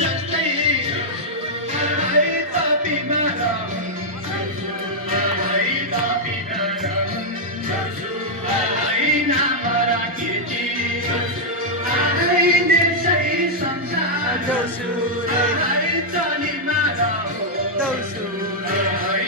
जस्तै है त बिमार है त बिमार है नाम राखिती है देशै संसार है चली मार हो है